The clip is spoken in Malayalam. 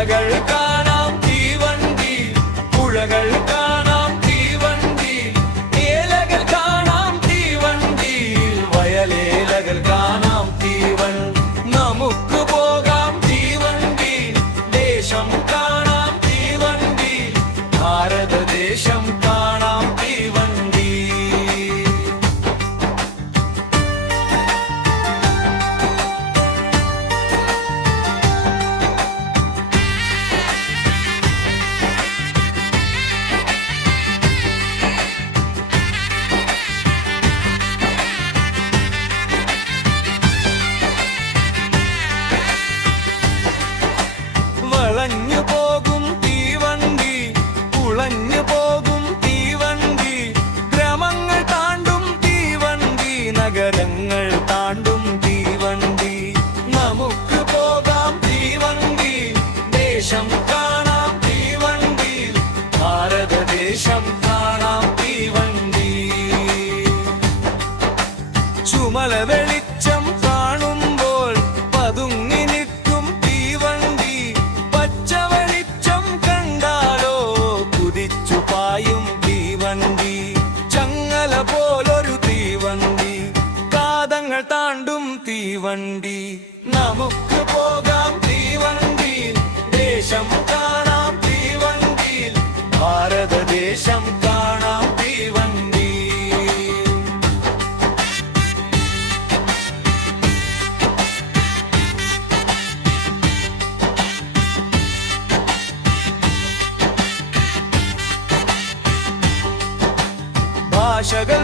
മലകൾ കാണാം തീവണ്ടി, പുഴകൾ കാണാം തീവണ്ടി, ഏലകൾ കാണാം തീവണ്ടി, വയലേലകൾ കാണാം തീവണ്ടി. നമുക്ക് പോകാം തീവണ്ടി, ദേശം കാണാം തീവണ്ടി, ഭാരതദേശം കാണാം തീവണ്ടി. വളഞ്ഞു പോകും തീവണ്ടി, കുളഞ്ഞു പോകും തീവണ്ടി, ഗ്രാമങ്ങൾ താണ്ടും തീവണ്ടി, നഗരങ്ങൾ താണ്ടും തീവണ്ടി. നമുക്ക് പോകാം തീവണ്ടി, ദേശം കാണാം തീവണ്ടി, ഭാരതദേശം കാണാം തീവണ്ടി. ചുമല വെളിച്ചം കാണുമ്പോൾ പതുങ്ങി നിൽക്കും തീവണ്ടി, പച്ച വെളിച്ചം കണ്ടാലോ കുതിച്ചു പായും തീവണ്ടി. ചങ്ങല പോലൊരു തീവണ്ടി, കാതങ്ങൾ താണ്ടും തീവണ്ടി. നമുക്ക് പോകാം തീവണ്ടി, ദേശം കാണാം തീവണ്ടി, ഭാരതദേശം കാണാം തീവണ്ടി. ഭാഷകൾ